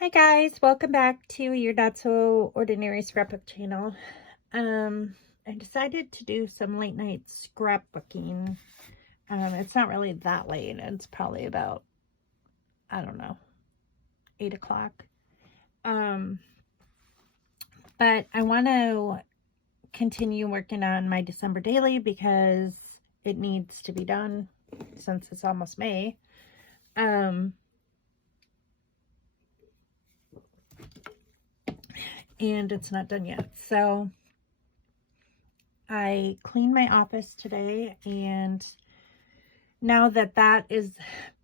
Hi guys, welcome back to your Not So Ordinary Scrapbook channel. I decided to do some late night scrapbooking. It's not really that late. It's probably about, I don't know, 8 o'clock. But I want to continue working on my December daily because it needs to be done since it's almost May. And it's not done yet. So I cleaned my office today, and now that that is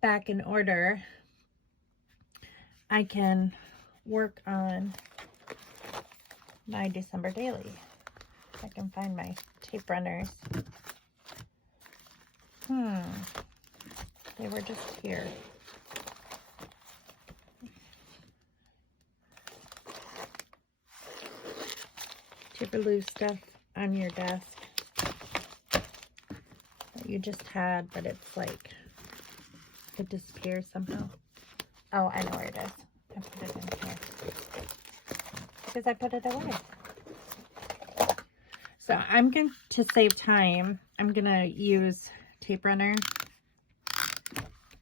back in order, I can work on my December daily. If I can find my tape runners. They were just here. Do you ever lose stuff on your desk that you just had, but it's like it disappears somehow? Oh, I know where it is. I put it in here because I put it away. So I'm going to save time. I'm going to use tape runner,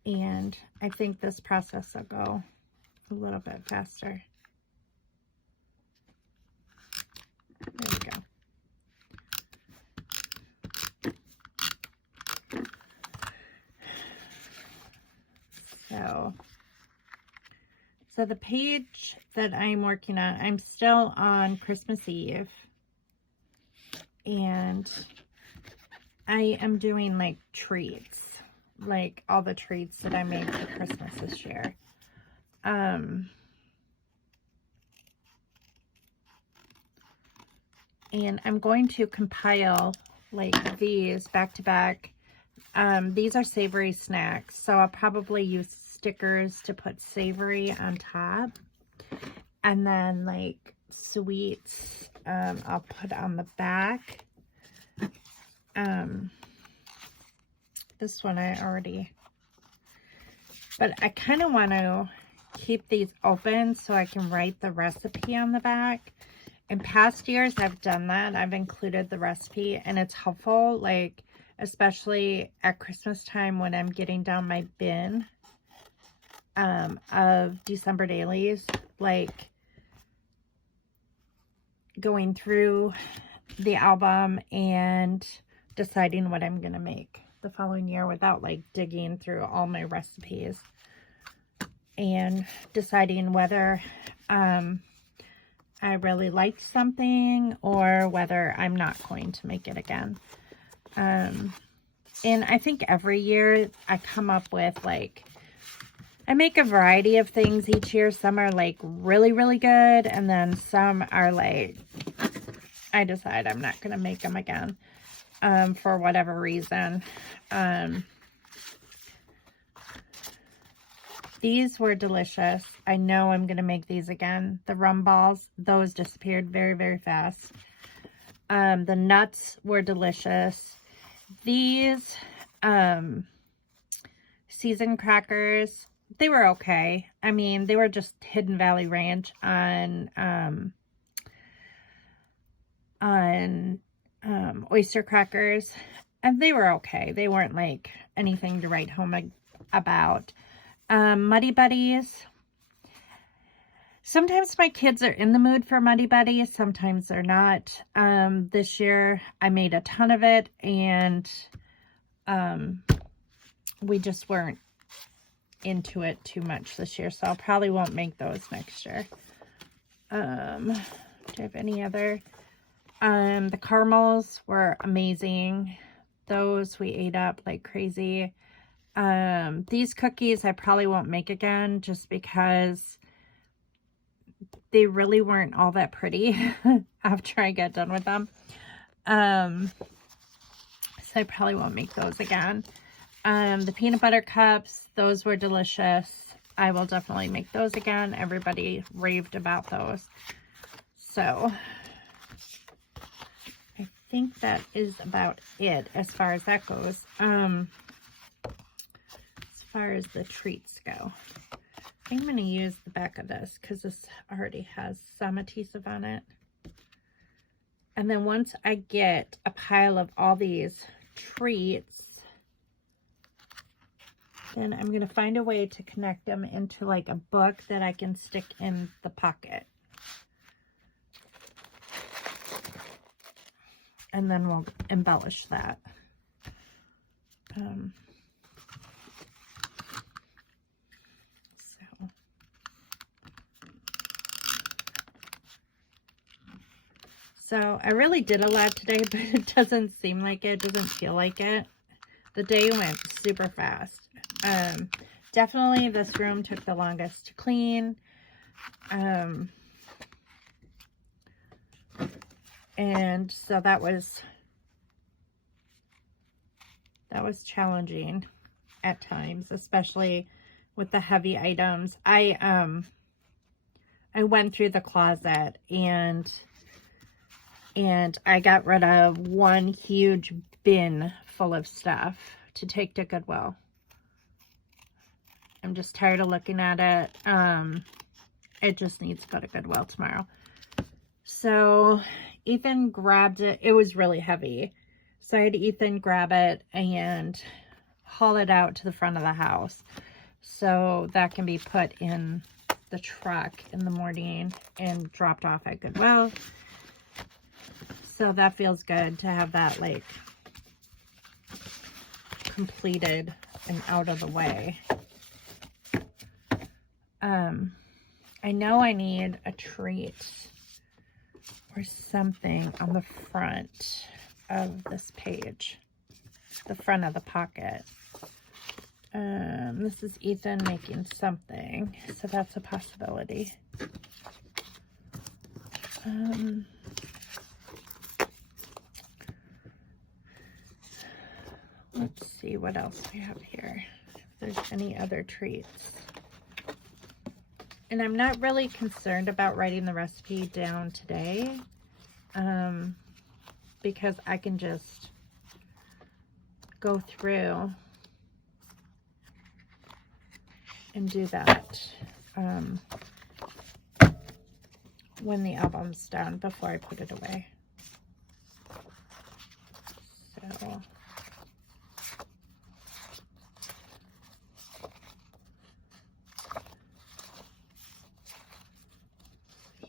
and I think this process will go a little bit faster. There we go. So the page that I'm working on, I'm still on Christmas Eve, and I am doing like treats, like all the treats that I made for Christmas this year. And I'm going to compile like these back to back. These are savory snacks, so I'll probably use stickers to put savory on top, and then like sweets I'll put on the back. This one I already, but I kind of want to keep these open so I can write the recipe on the back. In past years I've done that. I've included the recipe, and it's helpful, like especially at Christmas time when I'm getting down my bin of December dailies, like going through the album and deciding what I'm gonna make the following year without like digging through all my recipes and deciding whether I really liked something or whether I'm not going to make it again. And I think every year I come up with like, I make a variety of things each year. Some are like really, really good, and then some are like, I decide I'm not going to make them again for whatever reason. These were delicious. I know I'm going to make these again. The rum balls, those disappeared very, very fast. The nuts were delicious. These seasoned crackers, they were okay. I mean, they were just Hidden Valley Ranch on oyster crackers, and they were okay. They weren't like anything to write home about. Muddy Buddies. Sometimes my kids are in the mood for Muddy Buddies, sometimes they're not. This year I made a ton of it, and we just weren't into it too much this year, so I probably won't make those next year. Do I have any other? The caramels were amazing. Those we ate up like crazy. These cookies I probably won't make again just because they really weren't all that pretty after I get done with them. So I probably won't make those again. The peanut butter cups, those were delicious. I will definitely make those again. Everybody raved about those. So I think that is about it as far as that goes. As far as the treats go, think I'm going to use the back of this because this already has some adhesive on it. And then once I get a pile of all these treats, then I'm going to find a way to connect them into like a book that I can stick in the pocket. And then we'll embellish that. So I really did a lot today, but it doesn't seem like it. Doesn't feel like it. The day went super fast. Definitely this room took the longest to clean. And so that was challenging at times, especially with the heavy items. I went through the closet and I got rid of one huge bin full of stuff to take to Goodwill. I'm just tired of looking at it. It just needs to go to Goodwill tomorrow. So Ethan grabbed it. It was really heavy. So I had Ethan grab it and haul it out to the front of the house. So that can be put in the truck in the morning and dropped off at Goodwill. So that feels good to have that like completed and out of the way. I know I need a treat or something on the front of this page, the front of the pocket. This is Ethan making something, so that's a possibility. Let's see what else we have here, if there's any other treats. And I'm not really concerned about writing the recipe down today, because I can just go through and do that when the album's done, before I put it away. So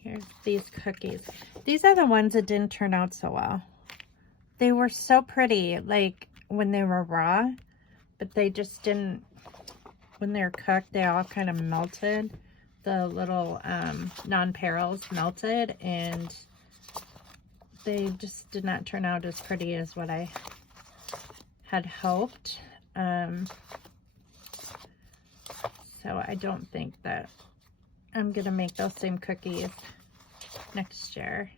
here's these cookies. These are the ones that didn't turn out so well. They were so pretty, like when they were raw, but they just didn't, when they were cooked, they all kind of melted. The little nonpareils melted, and they just did not turn out as pretty as what I had hoped. So I don't think that I'm gonna make those same cookies next year.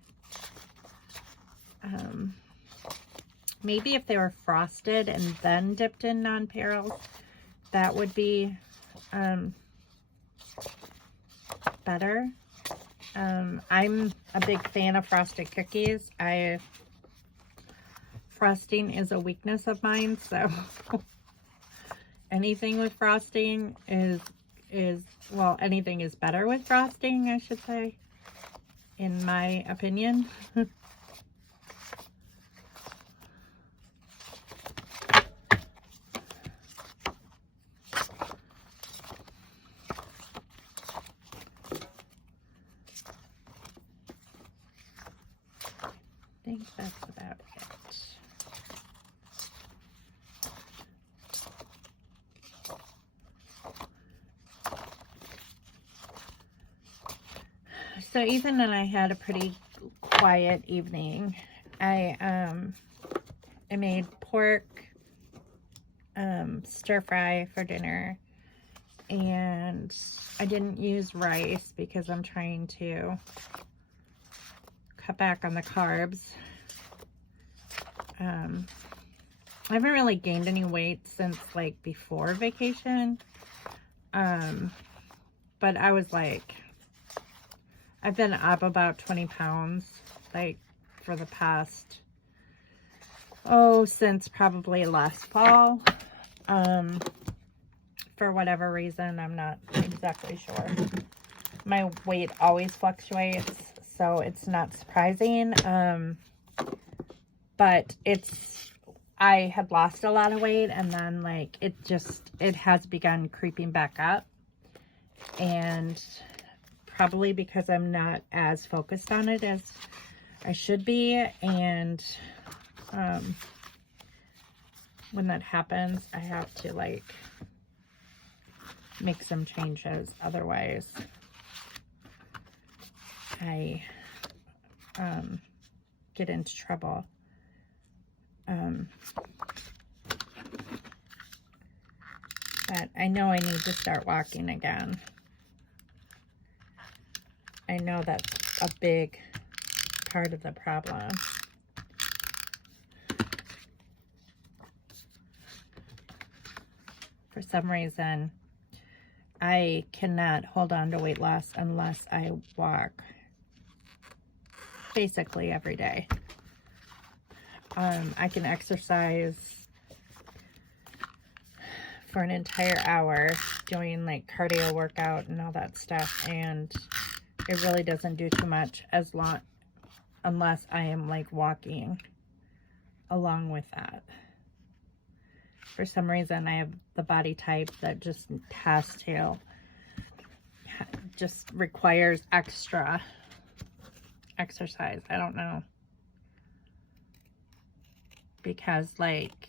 Maybe if they were frosted and then dipped in nonpareils, that would be better. I'm a big fan of frosted cookies. Frosting is a weakness of mine, so anything with frosting is well, anything is better with frosting, I should say, in my opinion. I think that's about it. So Ethan and I had a pretty quiet evening. I made pork stir fry for dinner, and I didn't use rice because I'm trying to cut back on the carbs. I haven't really gained any weight since like before vacation, but I was like, I've been up about 20 pounds like for the past, since probably last fall. for whatever reason. I'm not exactly sure. My weight always fluctuates, so it's not surprising. But I had lost a lot of weight, and then like it has begun creeping back up, and probably because I'm not as focused on it as I should be. And when that happens, I have to like make some changes. Otherwise, I get into trouble. But I know I need to start walking again. I know that's a big part of the problem. For some reason, I cannot hold on to weight loss unless I walk basically every day. I can exercise for an entire hour doing like cardio workout and all that stuff, and it really doesn't do too much unless I am like walking along with that. For some reason, I have the body type that just just requires extra exercise. I don't know. Because like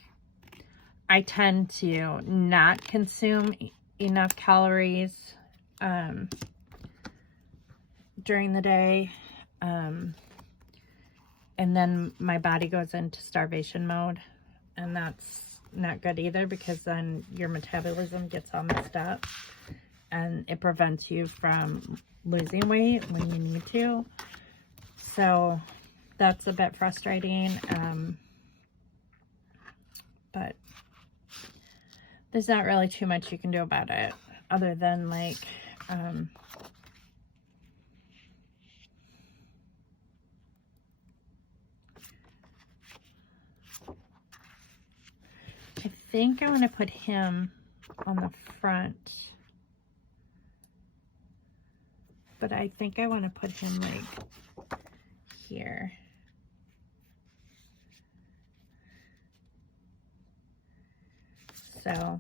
I tend to not consume enough calories during the day, and then my body goes into starvation mode, and that's not good either, because then your metabolism gets all messed up and it prevents you from losing weight when you need to. So that's a bit frustrating. But there's not really too much you can do about it other than like I think I want to put him on the front, but I think I want to put him like here. So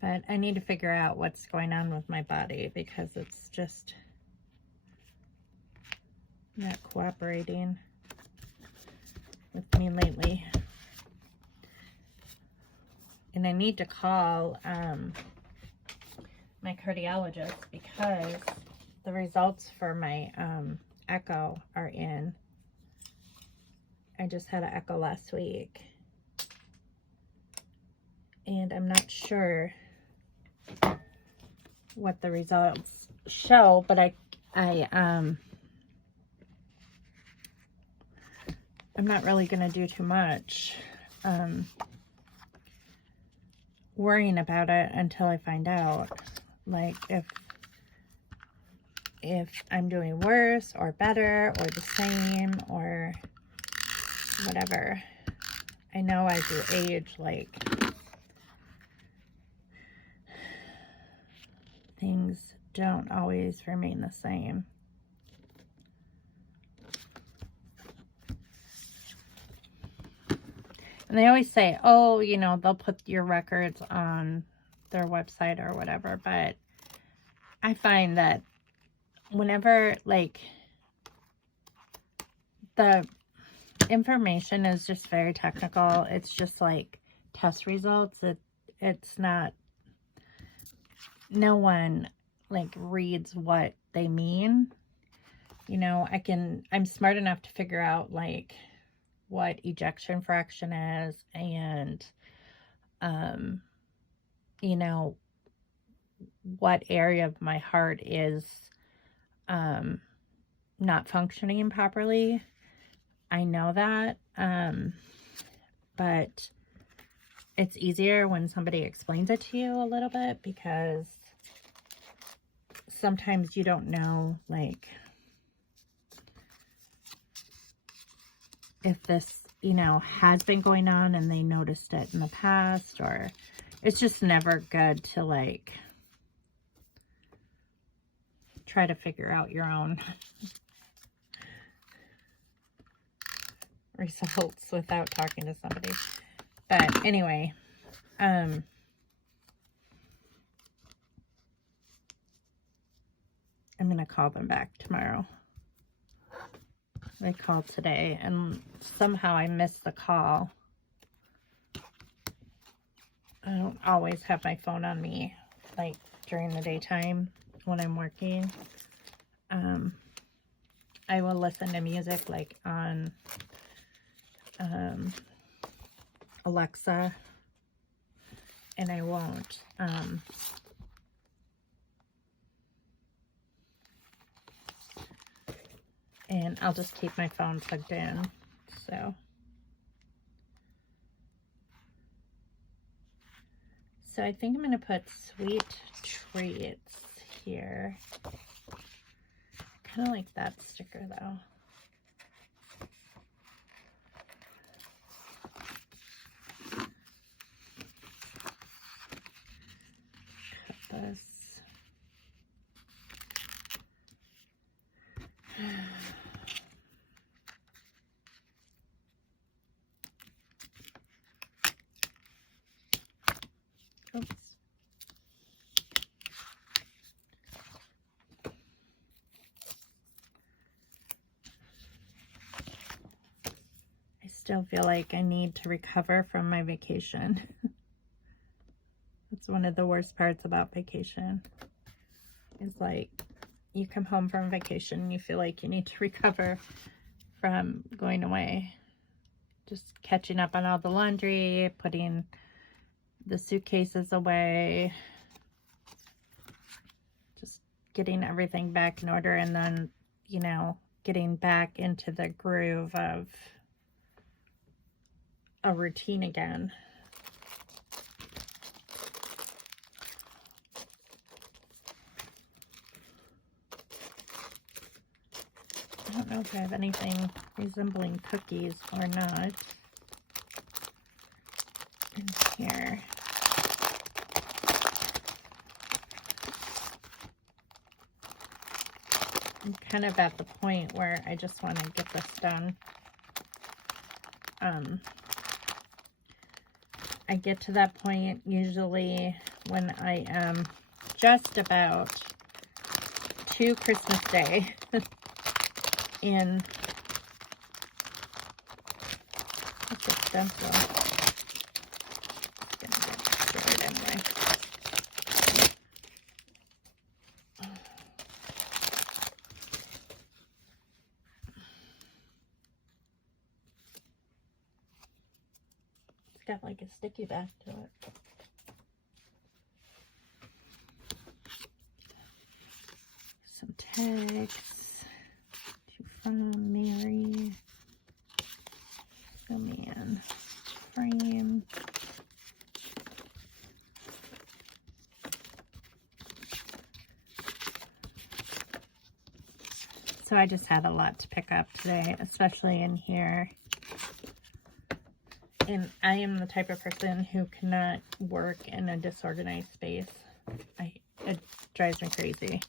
but I need to figure out what's going on with my body, because it's just not cooperating with me lately. And I need to call my cardiologist, because the results for my echo are in. I just had an echo last week, and I'm not sure what the results show, but I'm not really going to do too much worrying about it until I find out, like, if I'm doing worse or better or the same or whatever. I know as you age, like, things don't always remain the same. And they always say, oh, you know, they'll put your records on their website or whatever. But I find that whenever, like, the information is just very technical, it's just like test results. It's not, no one like reads what they mean. You know, I'm smart enough to figure out like what ejection fraction is, and you know, what area of my heart is not functioning properly. I know that, but it's easier when somebody explains it to you a little bit, because sometimes you don't know, like, if this, you know, has been going on and they noticed it in the past, or it's just never good to, like, try to figure out your own results without talking to somebody. But anyway, I'm gonna call them back tomorrow. They called today and somehow I missed the call. I don't always have my phone on me, like during the daytime when I'm working. I will listen to music like on Alexa, and I won't and I'll just keep my phone plugged in. So I think I'm going to put Sweet Treats here. Kind of like that sticker though. Cut this. Oops. I still feel like I need to recover from my vacation. It's one of the worst parts about vacation. It's like you come home from vacation and you feel like you need to recover from going away. Just catching up on all the laundry, putting the suitcases away, just getting everything back in order, and then, you know, getting back into the groove of a routine again. I don't know if I have anything resembling cookies or not in here. I'm kind of at the point where I just want to get this done. I get to that point usually when I am just about to Christmas Day. In what's the stencil? It's gonna get destroyed anyway. It's got like a sticky back to it. Some tags. From Mary, the man frame. So I just had a lot to pick up today, especially in here. And I am the type of person who cannot work in a disorganized space. It drives me crazy.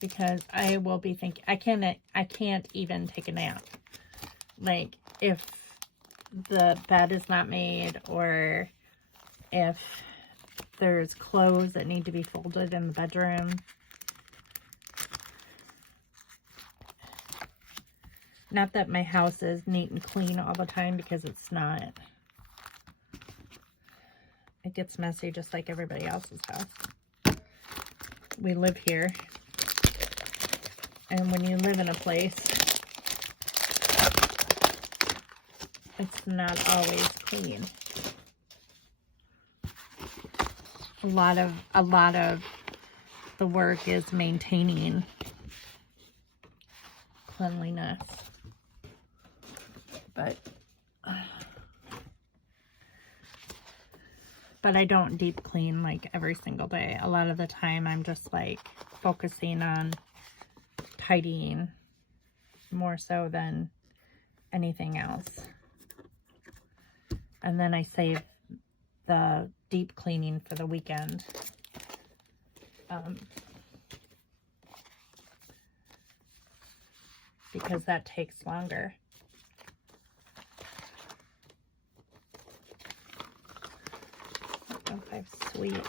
Because I will be thinking, I can't even take a nap. Like, if the bed is not made, or if there's clothes that need to be folded in the bedroom. Not that my house is neat and clean all the time, because it's not. It gets messy just like everybody else's house. We live here. And when you live in a place, it's not always clean. A lot of the work is maintaining cleanliness. But I don't deep clean like every single day. A lot of the time I'm just like focusing on tidying more so than anything else. And then I save the deep cleaning for the weekend. Because that takes longer. I don't know if I have sweets.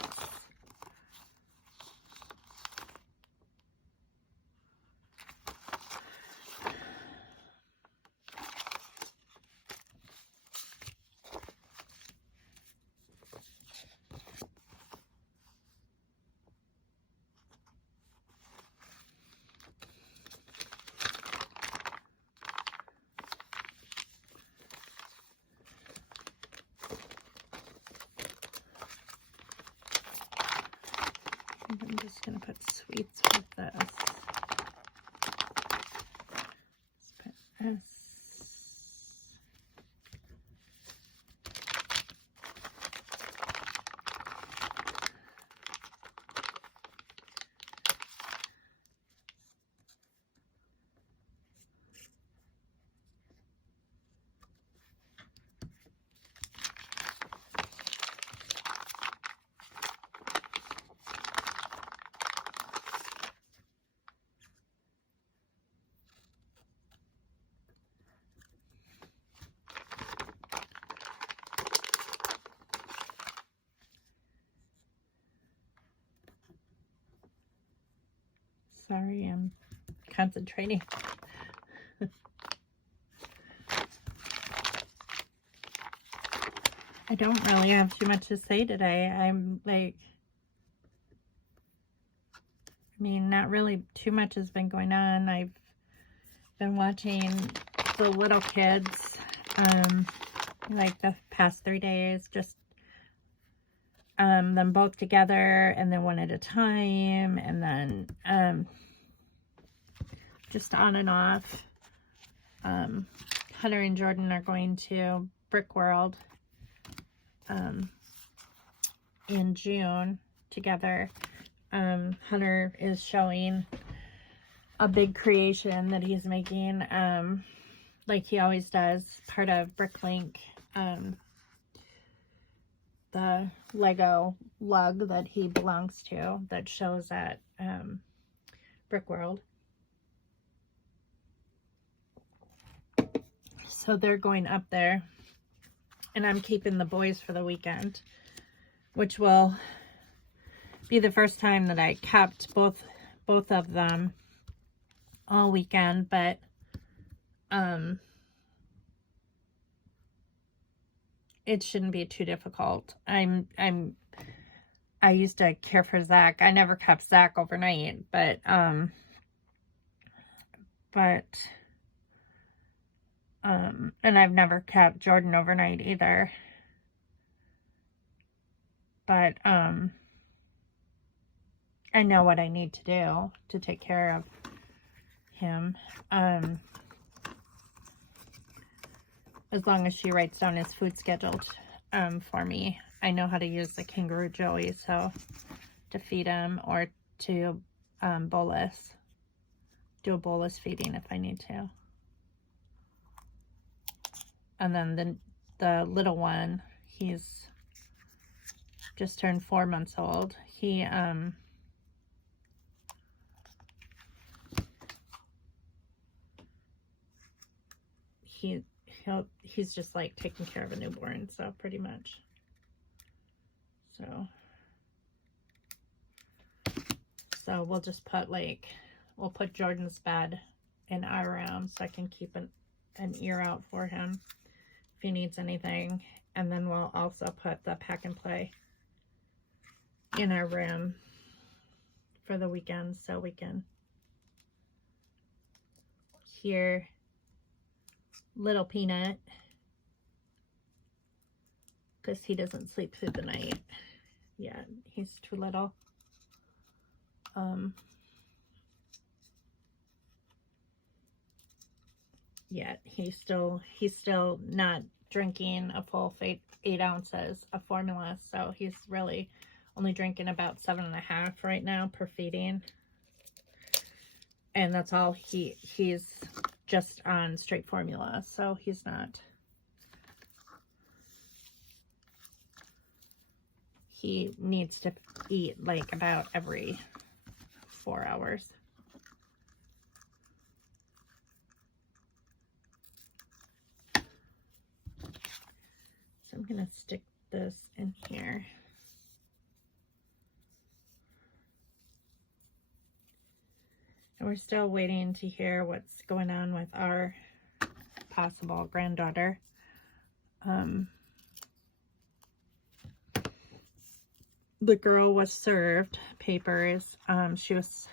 I'm just going to put sweets with this. Let's put this. Sorry, I'm concentrating. I don't really have too much to say today. I'm like, I mean, not really too much has been going on. I've been watching the little kids, like the past 3 days, just them both together and then one at a time, and then just on and off. Hunter and Jordan are going to Brick World in June together. Hunter is showing a big creation that he's making, like he always does, part of Bricklink, the Lego lug that he belongs to that shows at Brick World. So they're going up there, and I'm keeping the boys for the weekend, which will be the first time that I kept both of them all weekend. But it shouldn't be too difficult. I used to care for Zach. I never kept Zach overnight, but and I've never kept Jordan overnight either. But I know what I need to do to take care of him. As long as she writes down his food schedule for me. I know how to use the Kangaroo Joey, so to feed him or to bolus. Do a bolus feeding if I need to. And then the little one, he's just turned 4 months old. He's just like taking care of a newborn, so pretty much. So we'll just put we'll put Jordan's bed in our room so I can keep an ear out for him if he needs anything. And then we'll also put the pack and play in our room for the weekend so we can hear little Peanut, because he doesn't sleep through the night yet. He's too little. Yet he's still not drinking a full 8 ounces of formula, so he's really only drinking about 7.5 right now per feeding, and that's all. He's just on straight formula, so he's not. He needs to eat like about every 4 hours. So I'm gonna stick this in here. And we're still waiting to hear what's going on with our possible granddaughter. The girl was served papers. She was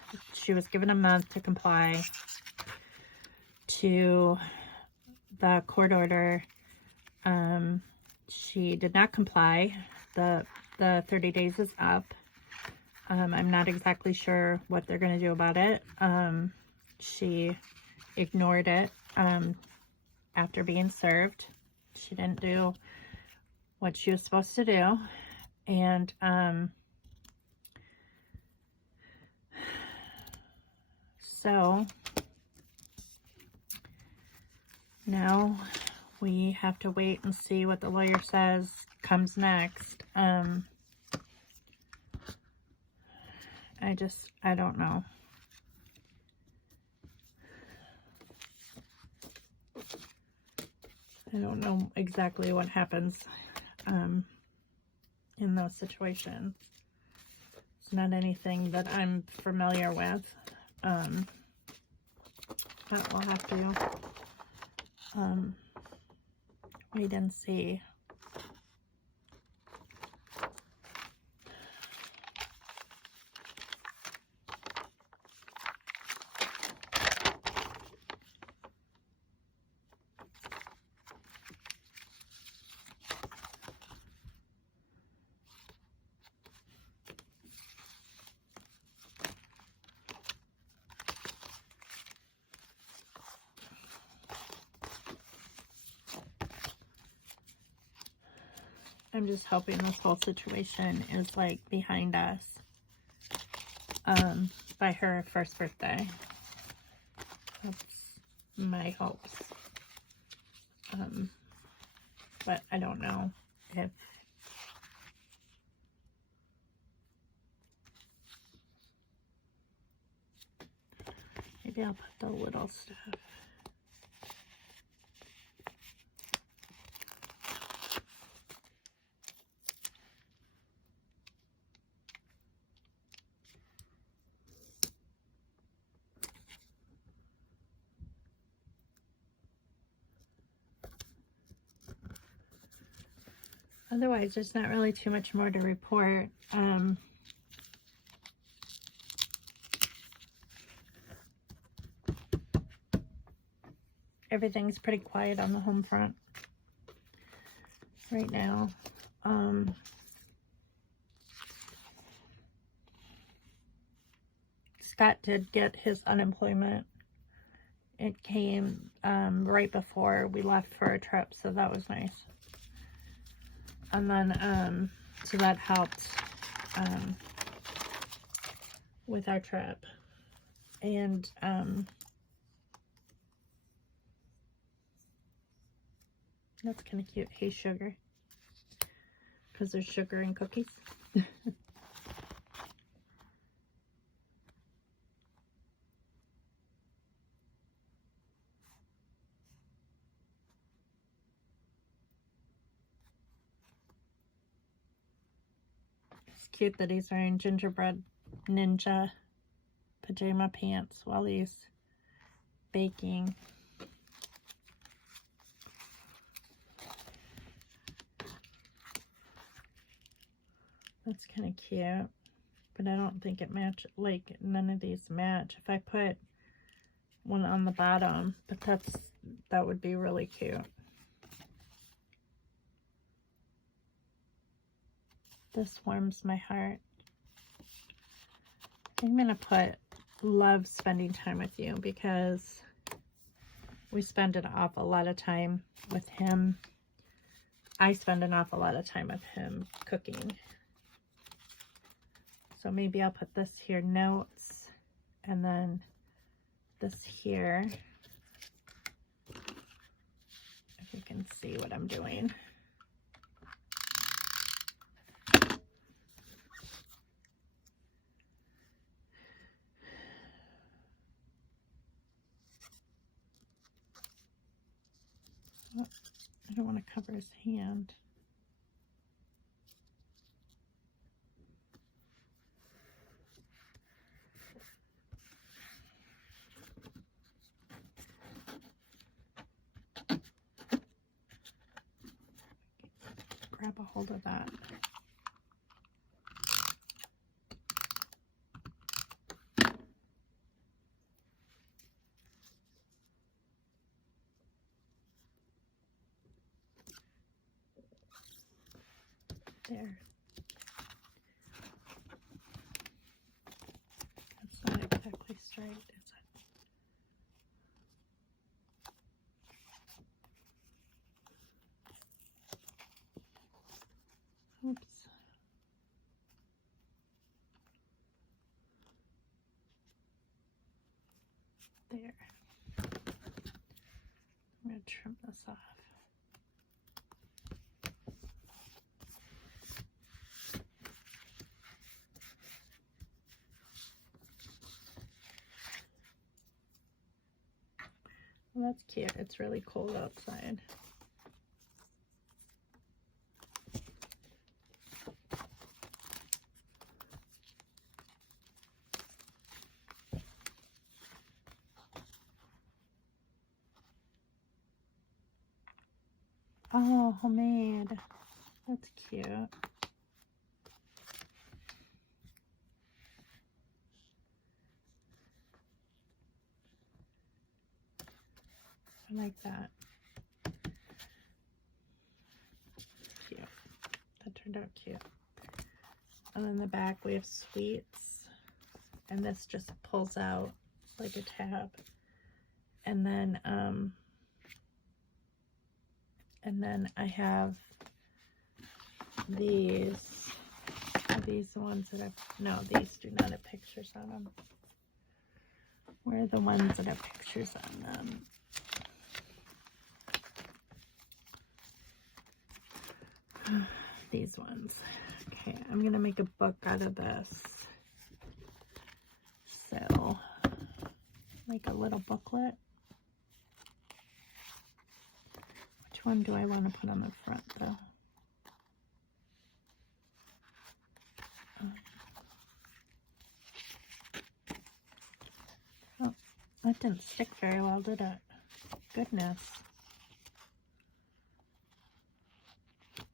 given a month to comply to the court order. She did not comply. The 30 days is up. I'm not exactly sure what they're going to do about it. She ignored it after being served. She didn't do what she was supposed to do. And so now we have to wait and see what the lawyer says comes next. I don't know. I don't know exactly what happens in those situations. It's not anything that I'm familiar with. But we'll have to wait and see. I'm just hoping this whole situation is like behind us by her first birthday. That's my hopes. But I don't know if maybe I'll put the little stuff. Otherwise, there's not really too much more to report. Everything's pretty quiet on the home front right now. Scott did get his unemployment. It came right before we left for a trip, so that was nice. And then, so that helped with our trip. And that's kind of cute. Hey, sugar. Because there's sugar in cookies. It's cute that he's wearing gingerbread ninja pajama pants while he's baking. That's kind of cute, but I don't think it matches. Like, none of these match. If I put one on the bottom, but that would be really cute. This warms my heart. I'm going to put love spending time with you because we spend an awful lot of time with him. I spend an awful lot of time with him cooking. So maybe I'll put this here, notes, and then this here. If you can see what I'm doing. Oh, I don't want to cover his hand. Grab a hold of that. There. That's not exactly straight, is it? Oops. There. I'm going to trim this off. Well, that's cute. It's really cold outside. Oh, homemade. That's cute. I like that. Cute. That turned out cute. And then the back we have sweets. And this just pulls out like a tab. And then I have these. Are these the ones that have, no, these do not have pictures on them. Where are the ones that have pictures on them? These ones. Okay, I'm gonna make a book out of this. So, like a little booklet. Which one do I want to put on the front though? Oh, that didn't stick very well, did it? Goodness.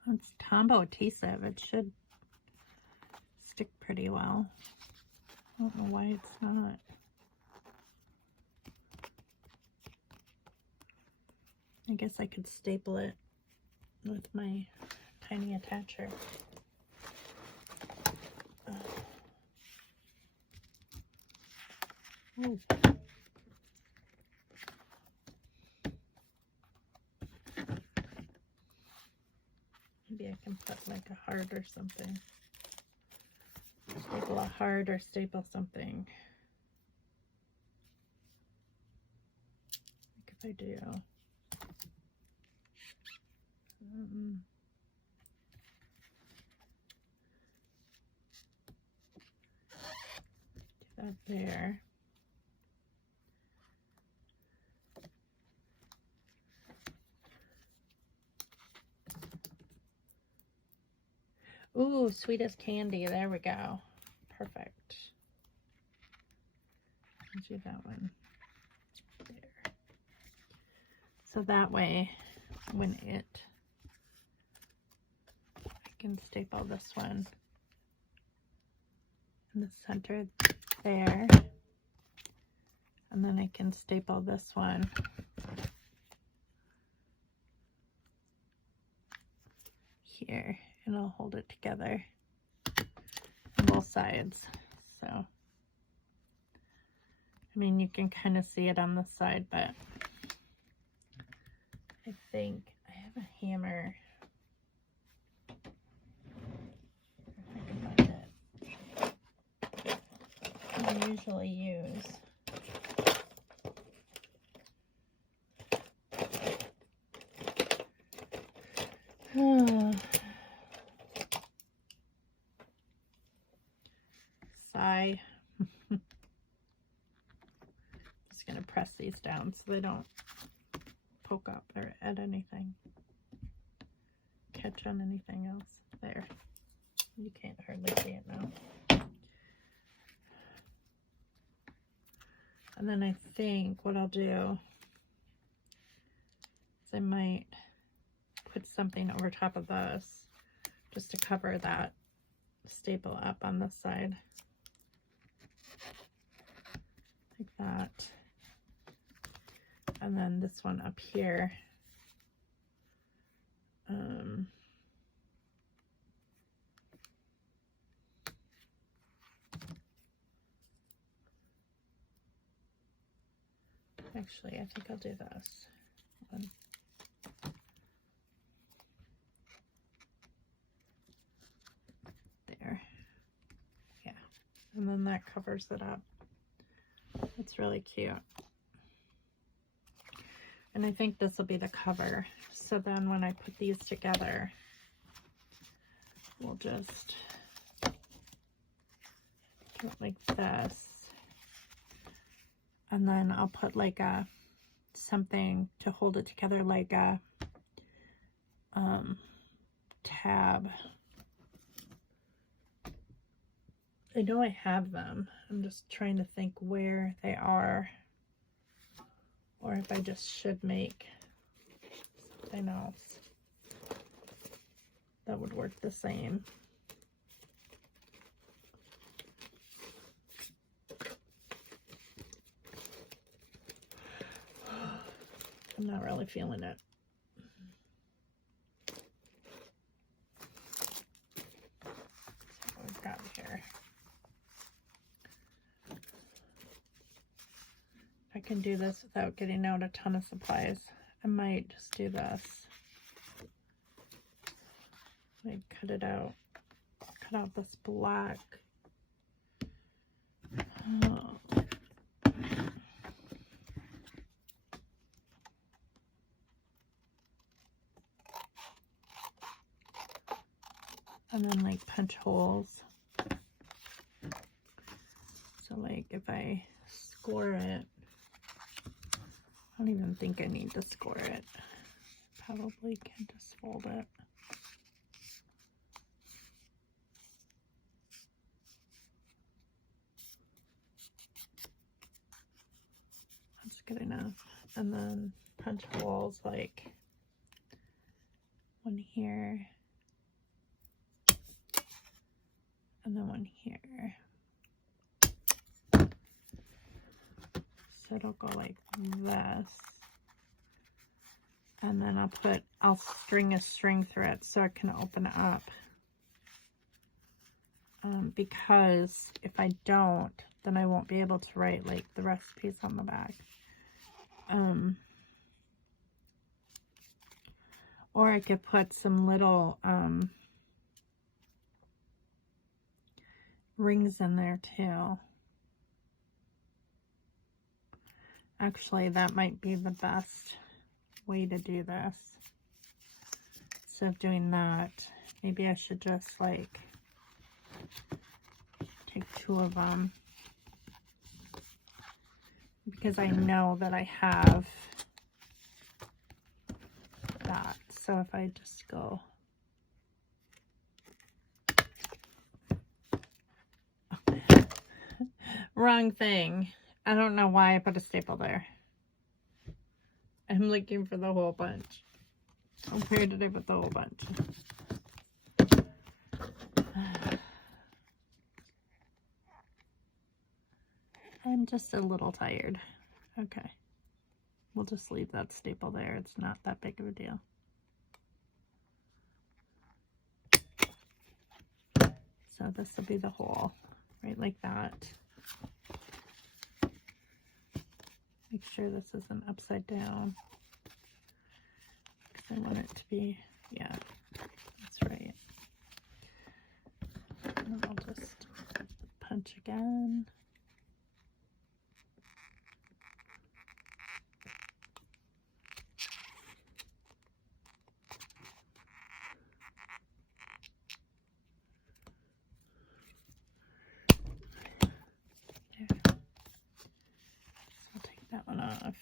It's Tombow adhesive. It should stick pretty well. I don't know why it's not. I guess I could staple it with my tiny attacher. Oh. Maybe I can put like a heart or something. Staple a heart or staple something. Like if I do. Do that there. Ooh, sweet as candy. There we go. Perfect. I'll do that one. There. So that way, when I can staple this one in the center there. And then I can staple this one here. And I'll hold it together on both sides. So I mean, you can kind of see it on the side, but I think I have a hammer. If I can find it. I usually use. Sigh. Just gonna press these down so they don't poke up or at anything, catch on anything else. There, you can't hardly see it now. And then I think what I'll do is I might put something over top of this just to cover that staple up on this side, like that. And then this one up here, actually I think I'll do this one. There, yeah, and then that covers it up. It's really cute. And I think this will be the cover. So then when I put these together, we'll just do it like this. And then I'll put like a something to hold it together, like a tab. I know I have them. I'm just trying to think where they are, or if I just should make something else that would work the same. I'm not really feeling it. Let's see what we've got here. I can do this without getting out a ton of supplies. I might just do this. Like cut it out. Cut out this black. And then like punch holes. So like if I score it, I don't even think I need to score it. Probably can just fold it. That's good enough. And then punch holes like one here. And then one here. So it'll go like this. And then I'll string a string through it so it can open up. Because if I don't, then I won't be able to write like the recipes on the back. Or I could put some little rings in there too. Actually, that might be the best way to do this. Instead of doing that, maybe I should just like take two of them, because I know that I have that. So if I just go, wrong thing. I don't know why I put a staple there. I'm looking for the whole bunch. Where did I put the whole bunch? I'm just a little tired. Okay. We'll just leave that staple there. It's not that big of a deal. So this will be the hole, right like that. Make sure this isn't upside down. Because I want it to be, yeah, that's right. And I'll just punch again. I'll take that one off.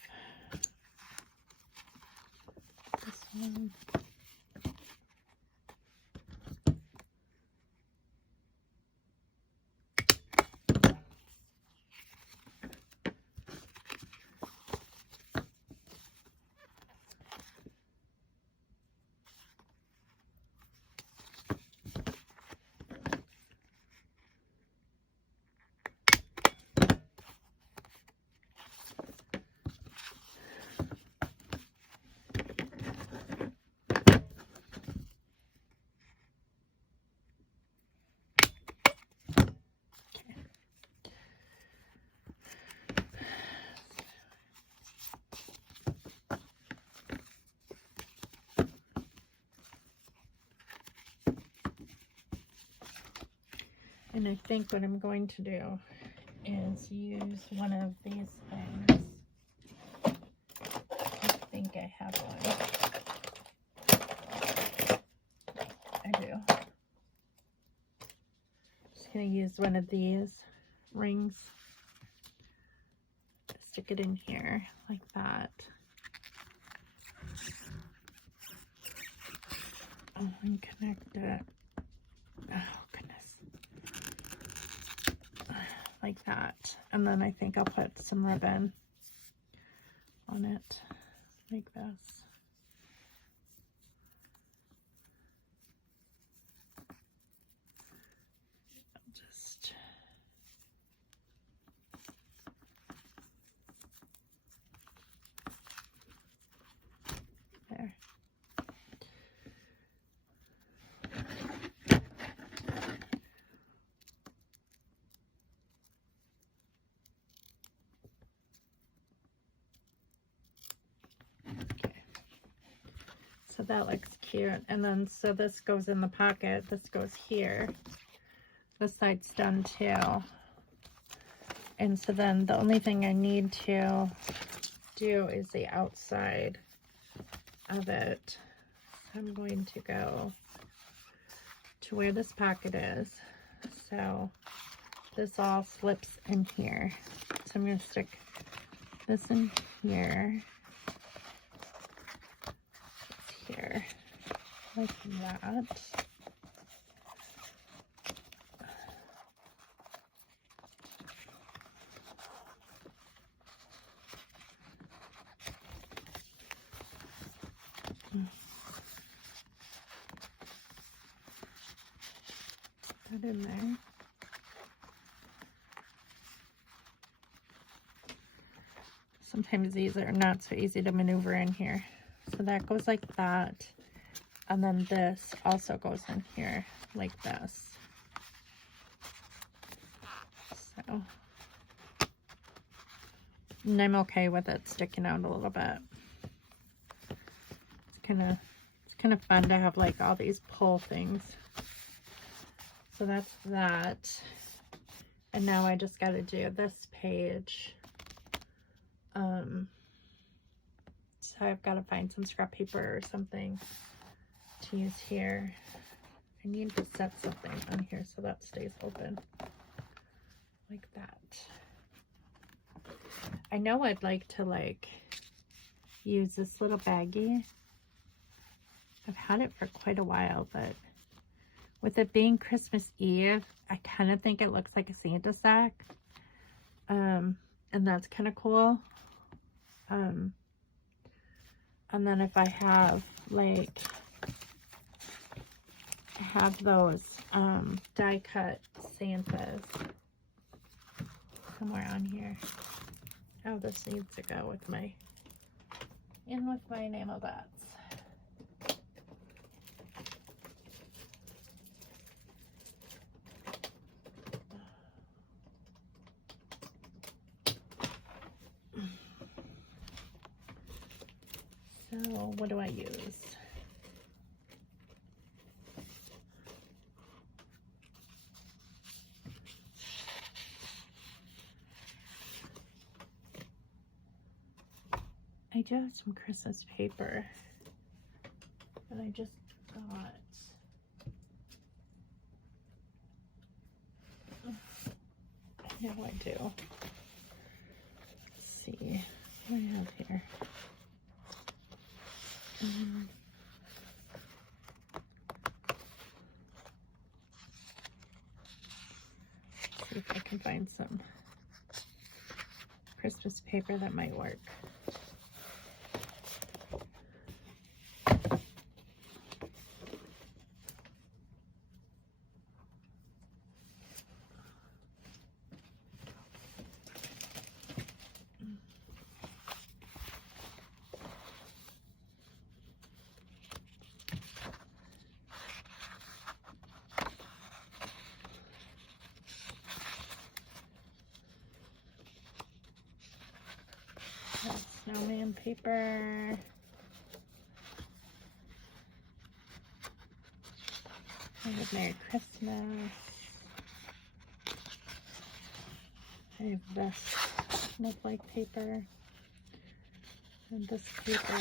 This one. And I think what I'm going to do is use one of these things. I think I have one. I do. Just going to use one of these rings. Stick it in here like that. Oh, and connect it. Oh, goodness. Like that. And then I think I'll put some ribbon on it like this. I'll just there. So that looks cute. And then, so this goes in the pocket. This goes here. This side's done too. And so then the only thing I need to do is the outside of it. So I'm going to go to where this pocket is. So this all slips in here. So I'm going to stick this in here. Here, like that. Put that in there. Sometimes these are not so easy to maneuver in here. So that goes like that. And then this also goes in here like this. So, and I'm okay with it sticking out a little bit. It's kind of fun to have like all these pull things. So that's that. And now I just got to do this page. So I've got to find some scrap paper or something to use here. I need to set something on here so that stays open like that. I know I'd like to like use this little baggie. I've had it for quite a while, but with it being Christmas Eve, I kind of think it looks like a Santa sack. And that's kind of cool. And then if I have like, I have those die cut Santas somewhere on here. Oh, this needs to go with my, in with my enamel dots. So what do I use? I do have some Christmas paper that I just got. I know I do. Let's see what I have here. See if I can find some Christmas paper that might work. Snowman paper. I have Merry Christmas. I have this snowflake paper. And this paper.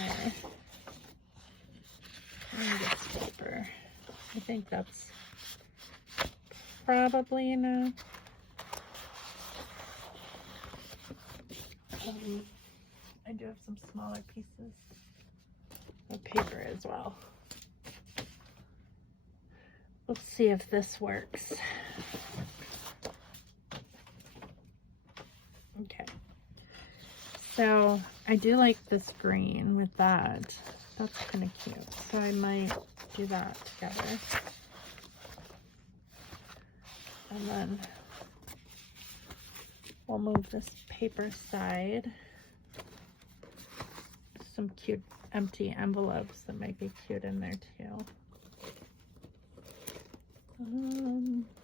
And this paper. I think that's probably enough. I do have some smaller pieces of paper as well. Let's see if this works. Okay. So I do like this green with that. That's kind of cute. So I might do that together. And then we'll move this paper aside. Some cute empty envelopes that might be cute in there too.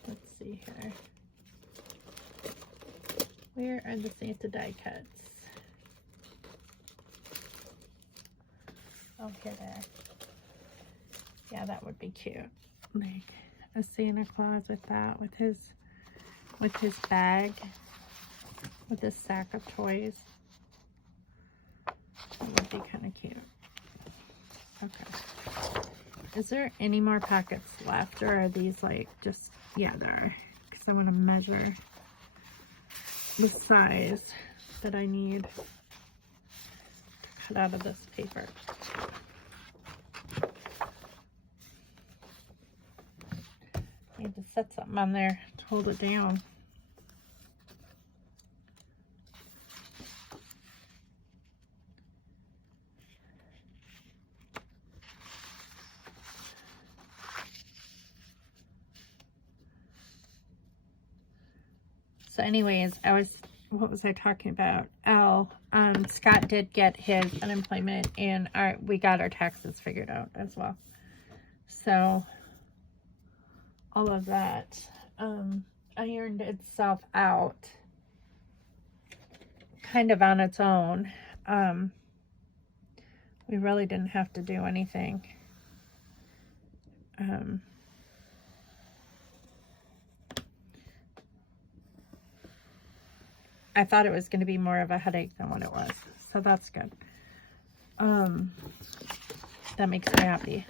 Let's see here. Where are the Santa die cuts? Oh, here they are. Yeah, that would be cute. Like a Santa Claus with that, with his bag, with his sack of toys. That would be kind of cute. Okay. Is there any more packets left, or are these like just, yeah, there are. Because I'm going to measure the size that I need to cut out of this paper. I need to set something on there to hold it down. So anyways, what was I talking about? Oh, Scott did get his unemployment, and we got our taxes figured out as well. So all of that ironed itself out kind of on its own. We really didn't have to do anything. I thought it was going to be more of a headache than what it was. So that's good. That makes me happy.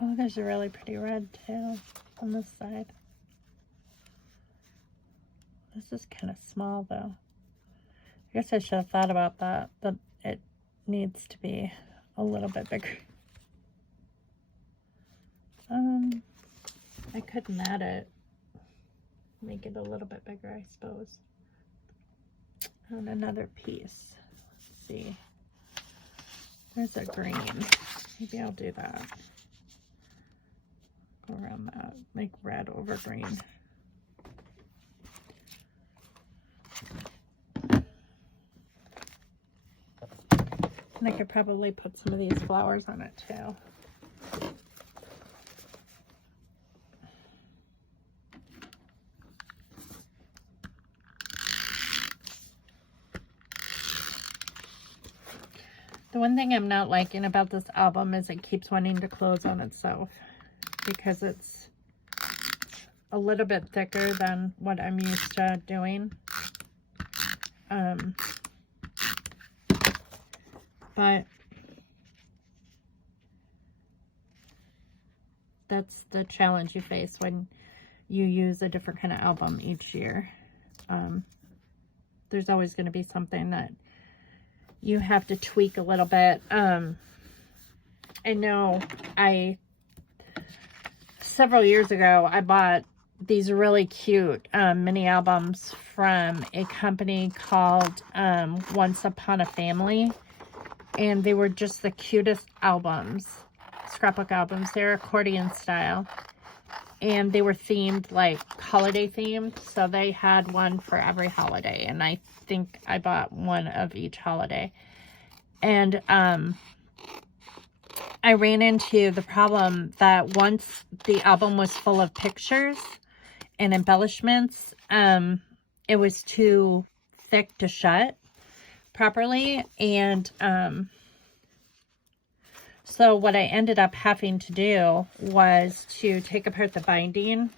Oh, there's a really pretty red too on this side. This is kind of small though. I guess I should have thought about that, but it needs to be a little bit bigger. I couldn't add it. Make it a little bit bigger, I suppose. On another piece. Let's see. There's a green. Maybe I'll do that. Go around that. Make red over green. And I could probably put some of these flowers on it too. The one thing I'm not liking about this album is it keeps wanting to close on itself because it's a little bit thicker than what I'm used to doing. But that's the challenge you face when you use a different kind of album each year. There's always going to be something that you have to tweak a little bit. I know several years ago, I bought these really cute mini albums from a company called Once Upon a Family. And they were just the cutest albums, scrapbook albums. They're accordion style. And they were themed, like holiday themed. So they had one for every holiday. And I think I bought one of each holiday. And I ran into the problem that once the album was full of pictures and embellishments, it was too thick to shut properly. And so what I ended up having to do was to take apart the binding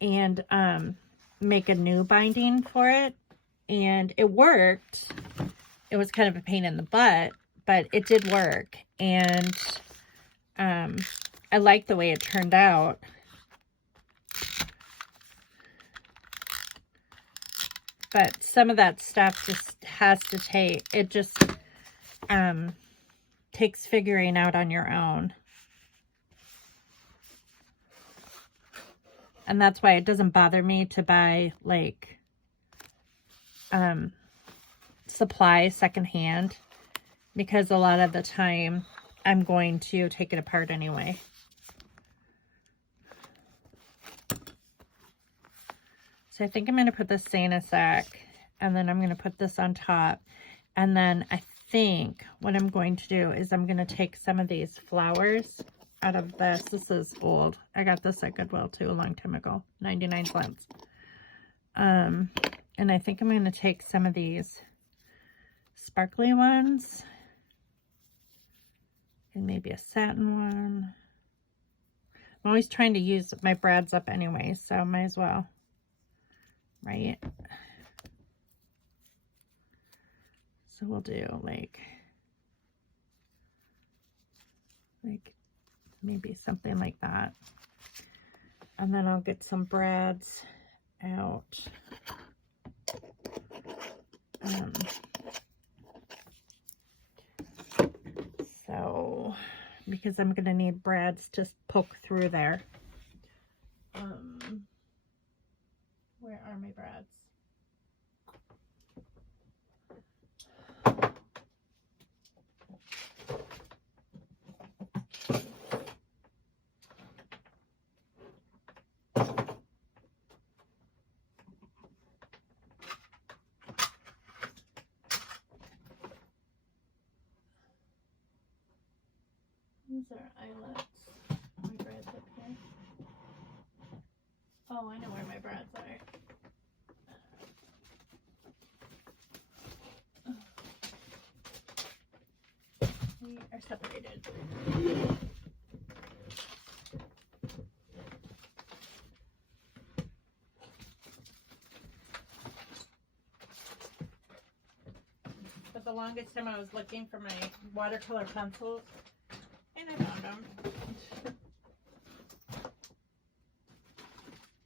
and make a new binding for it. And it worked. It was kind of a pain in the butt, but it did work. And I like the way it turned out. But some of that stuff just has to take, it just takes figuring out on your own. And that's why it doesn't bother me to buy like supplies secondhand, because a lot of the time I'm going to take it apart anyway. So I think I'm going to put this Santa sack, and then I'm going to put this on top. And then I think what I'm going to do is I'm going to take some of these flowers out of this. This is old. I got this at Goodwill too a long time ago, 99 cents. And I think I'm going to take some of these sparkly ones and maybe a satin one. I'm always trying to use my brads up anyway, so might as well. Right? So we'll do like maybe something like that. And then I'll get some brads out. So, because I'm going to need brads to poke through there. Where are my brads? These are eyelets. My brads up here. Oh, I know where my brads are. We are separated. For the longest time I was looking for my watercolor pencils, and I found them.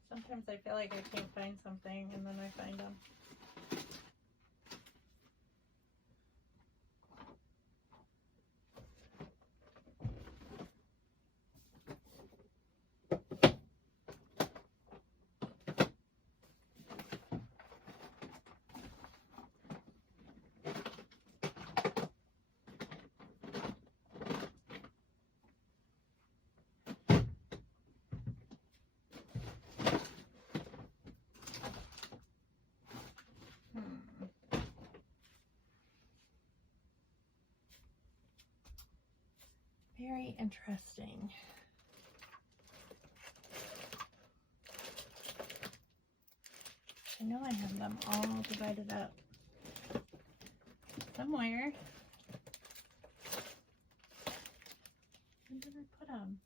Sometimes I feel like I can't find something, and then I find them. Very interesting. I know I have them all divided up somewhere. Where did I put them?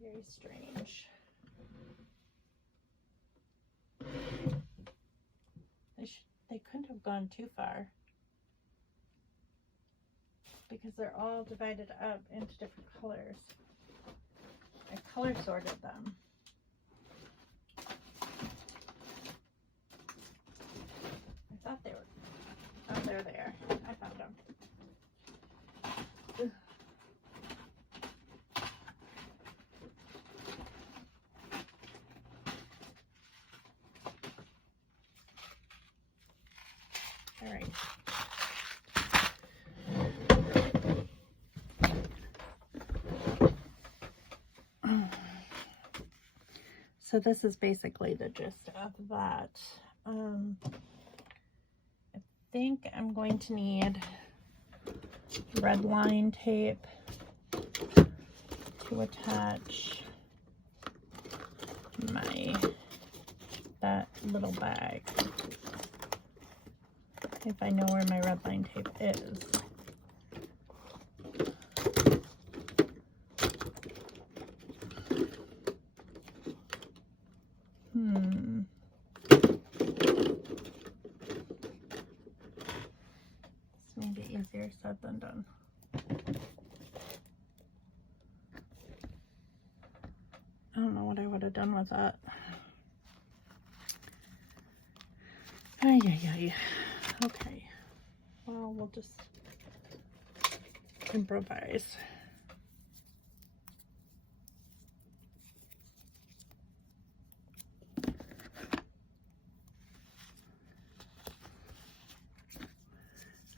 Very strange. They couldn't have gone too far because they're all divided up into different colors. I color sorted them. I thought they were. Oh, they're there. I found them. Ugh. All right. So this is basically the gist of that. I think I'm going to need red line tape to attach that little bag. If I know where my red line tape is. This may be easier said than done. I don't know what I would have done with that. Ay, ay, ay. Okay. Well, we'll just improvise.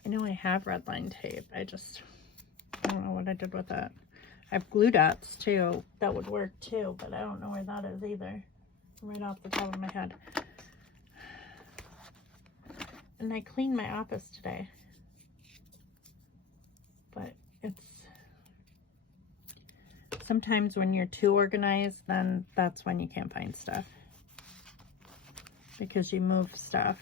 I know I have red line tape. I don't know what I did with that. I have glue dots too. That would work too, but I don't know where that is either. Right off the top of my head. And I cleaned my office today. But it's sometimes when you're too organized, then that's when you can't find stuff. Because you move stuff.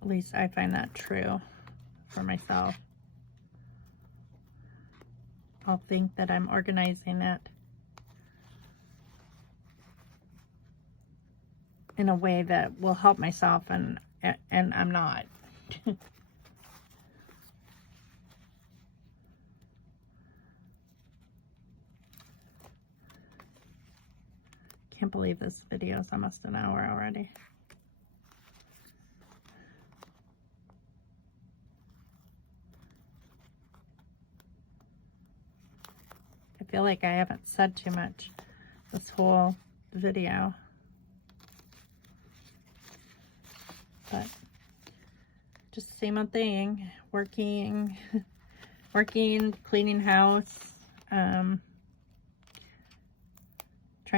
At least I find that true for myself. I'll think that I'm organizing it in a way that will help myself, and I'm not. Can't believe this video is almost an hour already. I feel like I haven't said too much this whole video. But just the same old thing. Working, cleaning house, trying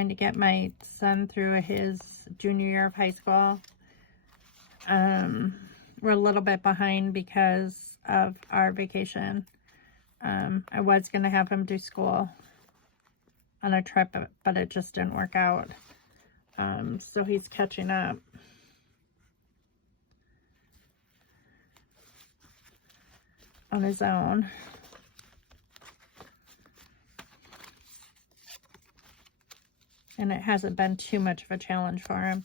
to get my son through his junior year of high school. We're a little bit behind because of our vacation. I was going to have him do school on a trip, but it just didn't work out. So he's catching up. On his own. And it hasn't been too much of a challenge for him.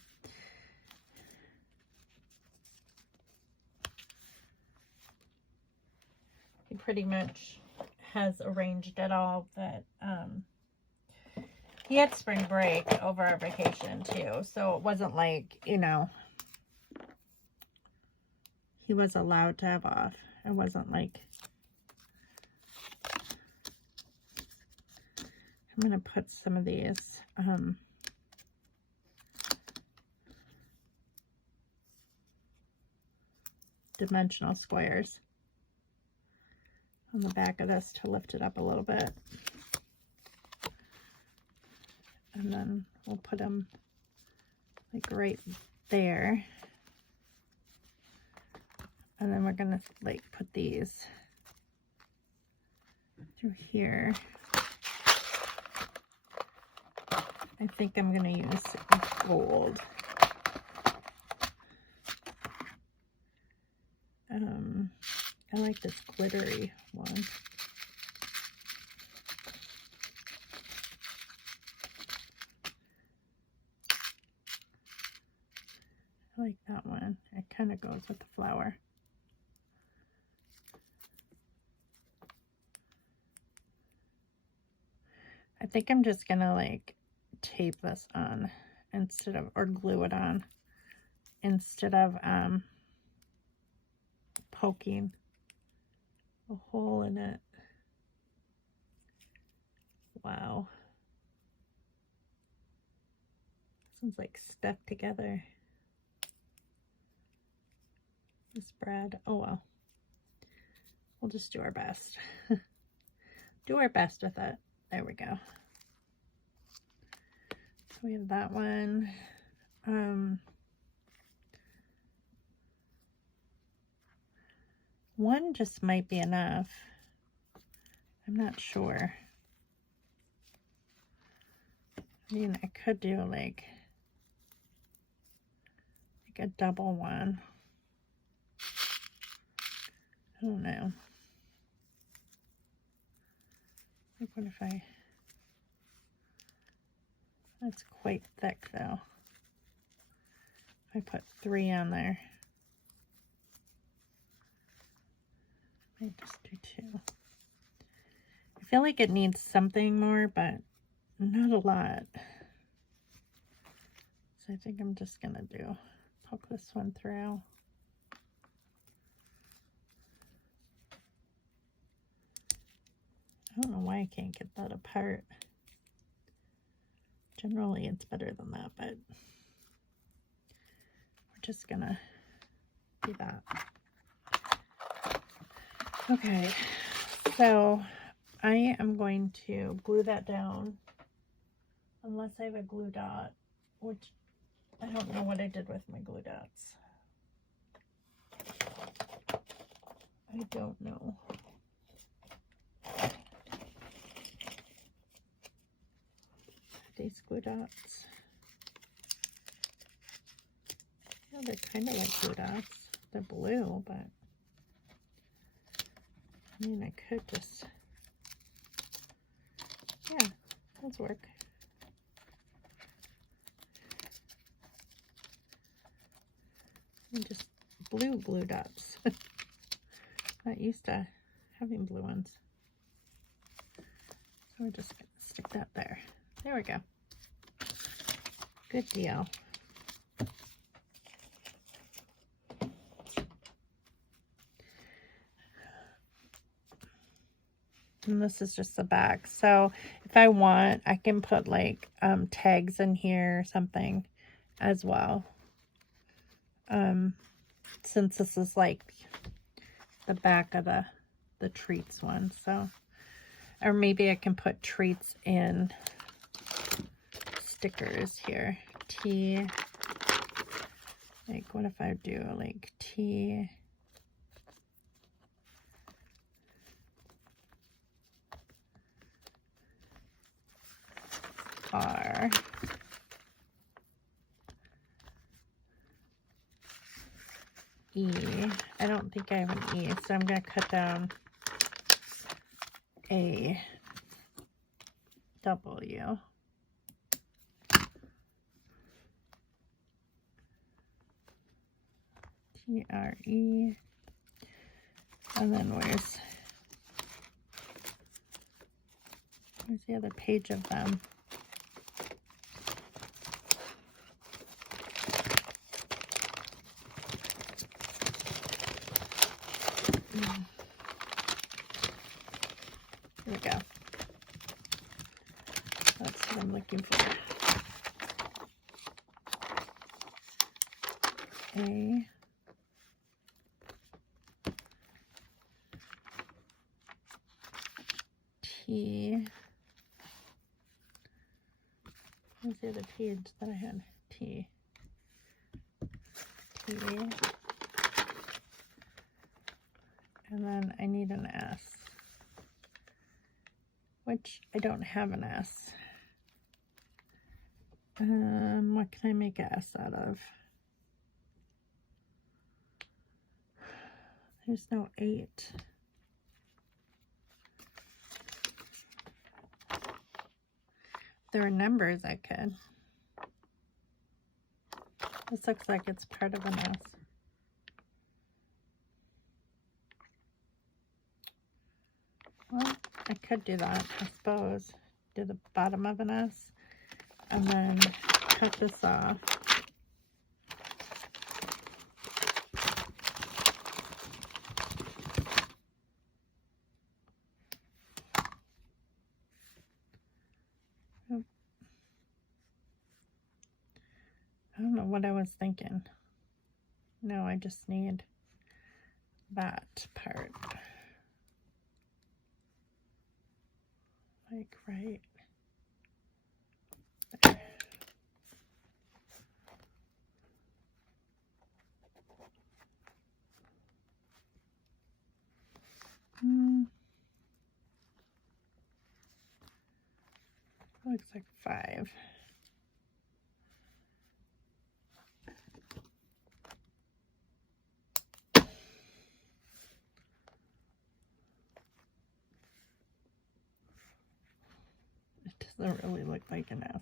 He pretty much has arranged it all, that he had spring break over our vacation too, so it wasn't like, you know, he was allowed to have off. It wasn't like, I'm going to put some of these dimensional squares on the back of this to lift it up a little bit. And then we'll put them like right there. And then we're gonna like put these through here. I think I'm gonna use gold. I like this glittery one. I like that one. It kind of goes with the flower. I think I'm just gonna like tape this on instead of, or glue it on instead of poking a hole in it. Wow. This one's like stuck together. This Brad, oh well. We'll just do our best. Do our best with it. There we go. So we have that one. One just might be enough. I'm not sure. I mean, I could do like a double one. I don't know. Like, what if that's quite thick though. If I put 3 on there. I might just do 2. I feel like it needs something more, but not a lot. So I think I'm just gonna poke this one through. I don't know why I can't get that apart. Generally it's better than that, but we're just gonna do that. Okay, so I am going to glue that down, unless I have a glue dot, which I don't know what I did with my glue dots. I don't know. These glue dots. Yeah, they're kind of like glue dots. They're blue, but I mean, I could just, yeah, those work. And just blue glue dots. Not used to having blue ones. So we're just gonna stick that there. There we go. Good deal. And this is just the back. So if I want, I can put like tags in here or something as well. Since this is like the back of the treats one. So, or maybe I can put treats in stickers here. T, like what if I do like T, R, E. I don't think I have an E, so I'm going to cut down a W. T-R-E. And then where's the other page of them? There we go. That's what I'm looking for. A. T. was the other page that I had? T. And then I need an S, which I don't have an S. What can I make an S out of? There's no 8. There are numbers I could. This looks like it's part of an S. Well, I could do that, I suppose. Do the bottom of an S and then cut this off. I don't know what I was thinking. No, I just need that part. Like right there. Looks like 5. It doesn't really look like an S.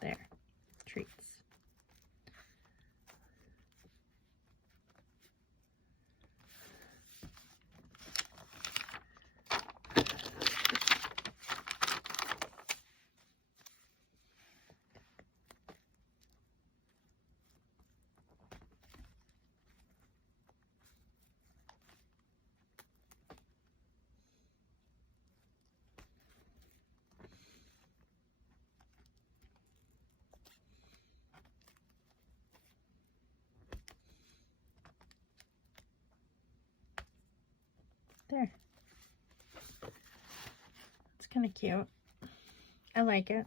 There, treats. There. It's kind of cute. I like it.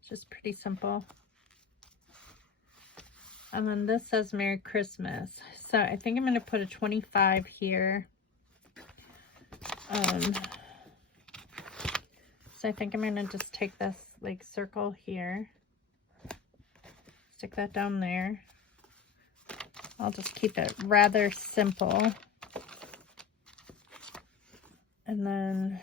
It's just pretty simple. And then this says Merry Christmas. So I think I'm going to put a 25 here. So I think I'm going to just take this like circle here. Stick that down there. I'll just keep it rather simple. And then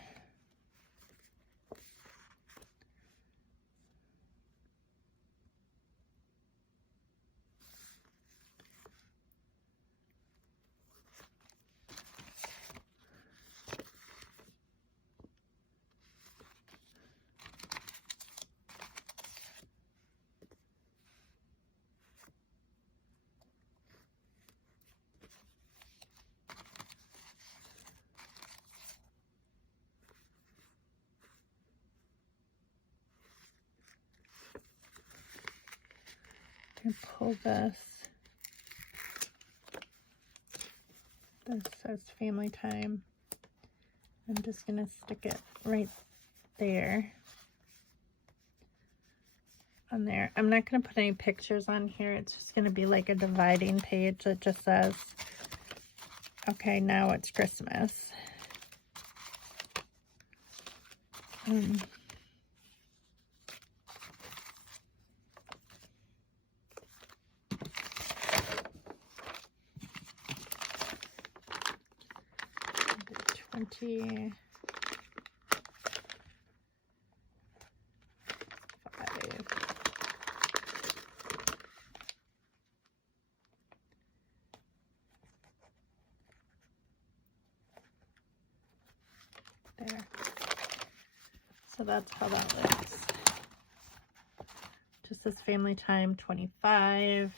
and pull this. This says family time. I'm just going to stick it right there. On there. I'm not going to put any pictures on here. It's just going to be like a dividing page that just says, okay, now it's Christmas. $25. There. So that's how that looks. Just this family time, 25.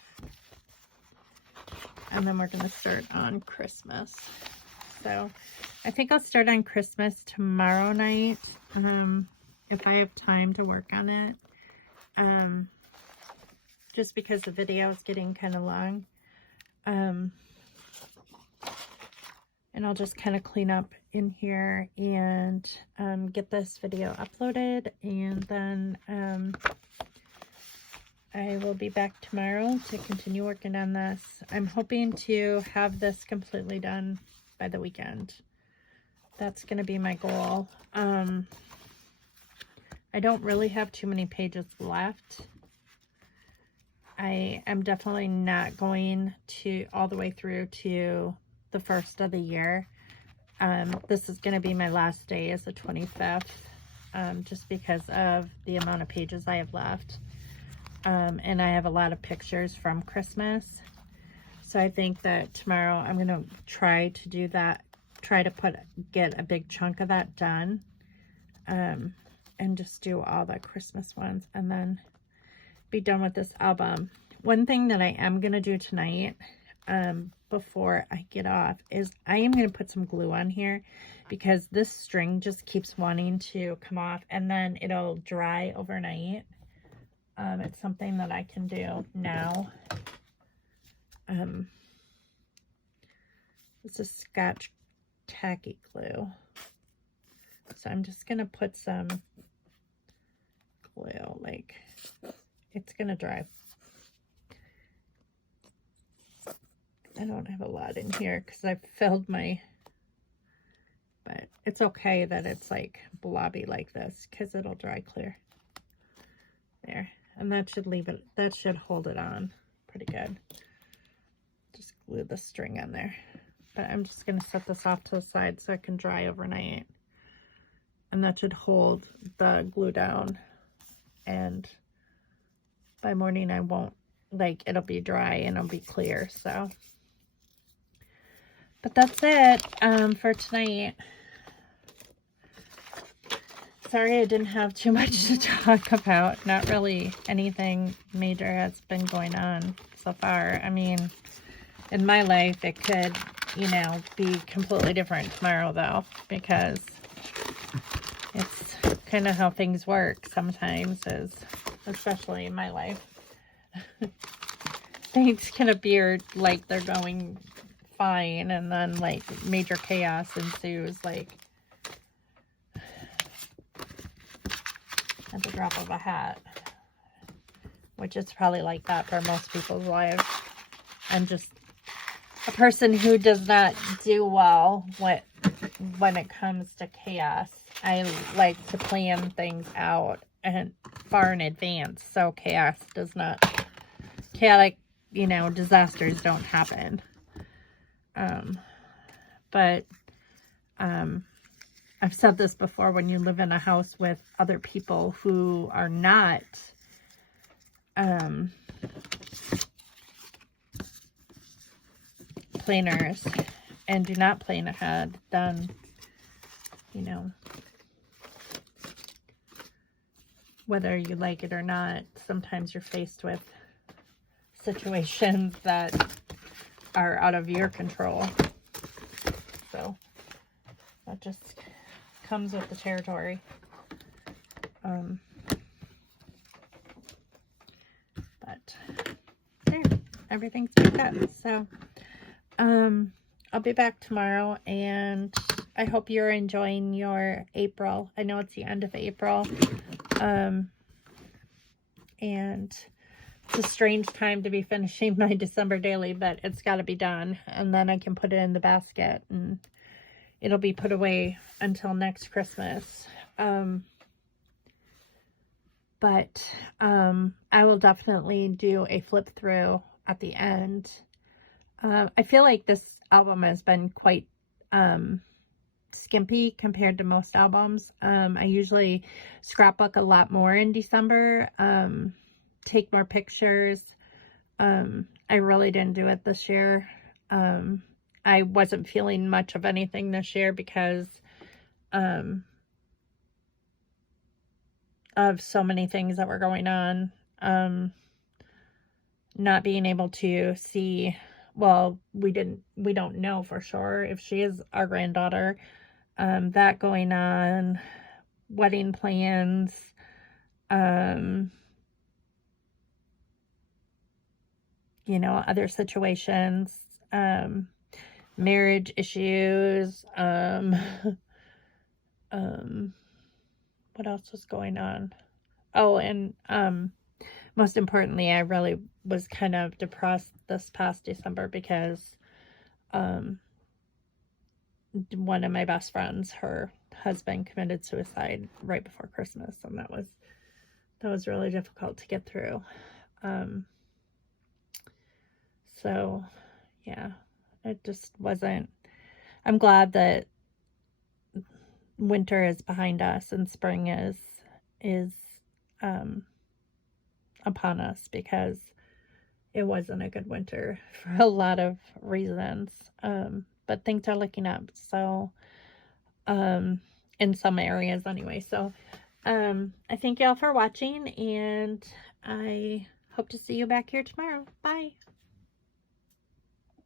And then we're going to start on Christmas. So I think I'll start on Christmas tomorrow night, if I have time to work on it. just because the video is getting kind of long. And I'll just kind of clean up in here and get this video uploaded, and then I will be back tomorrow to continue working on this. I'm hoping to have this completely done by the weekend. That's going to be my goal. I don't really have too many pages left. I am definitely not going to all the way through to the first of the year. This is going to be my last day, is the 25th, just because of the amount of pages I have left. And I have a lot of pictures from Christmas. So I think that tomorrow I'm going to try to do that, get a big chunk of that done, and just do all the Christmas ones, and then be done with this album. One thing that I am going to do tonight, before I get off, is I am going to put some glue on here, because this string just keeps wanting to come off, and then it'll dry overnight. It's something that I can do now. This is Scotch Tacky Glue. So I'm just going to put some glue, like, it's going to dry. I don't have a lot in here because I filled my, but it's okay that it's like blobby like this, because it'll dry clear. There. And that should leave it, that should hold it on pretty good. Just glue the string on there. But I'm just going to set this off to the side so it can dry overnight. And that should hold the glue down. And by morning I won't, like, it'll be dry and it'll be clear, so. But that's it for tonight. Sorry I didn't have too much to talk about. Not really anything major has been going on so far. I mean, in my life, it could, you know, be completely different tomorrow, though, because it's kind of how things work sometimes, especially in my life. Things can appear like they're going fine, and then, like, major chaos ensues, like, at the drop of a hat, which is probably like that for most people's lives. I'm just a person who does not do well when it comes to chaos. I like to plan things out and far in advance, so chaotic, you know, disasters don't happen. I've said this before, when you live in a house with other people who are not planners and do not plan ahead, then, you know, whether you like it or not, sometimes you're faced with situations that are out of your control. So that just comes with the territory. But there, everything's picked up. So I'll be back tomorrow, and I hope you're enjoying your April. I know it's the end of April, and it's a strange time to be finishing my December daily, but it's got to be done, and then I can put it in the basket and it'll be put away until next Christmas. But I will definitely do a flip through at the end. I feel like this album has been quite skimpy compared to most albums. I usually scrapbook a lot more in December, take more pictures. I really didn't do it this year. I wasn't feeling much of anything this year because of so many things that were going on. Not being able to see, well, we don't know for sure if she is our granddaughter. That going on, wedding plans, you know, other situations, marriage issues, what else was going on? Oh, and most importantly, I really was kind of depressed this past December because one of my best friends, her husband committed suicide right before Christmas, and that was really difficult to get through. So yeah, it just wasn't. I'm glad that winter is behind us and spring is upon us, because it wasn't a good winter for a lot of reasons. But things are looking up. So in some areas anyway. So I thank y'all for watching, and I hope to see you back here tomorrow. Bye.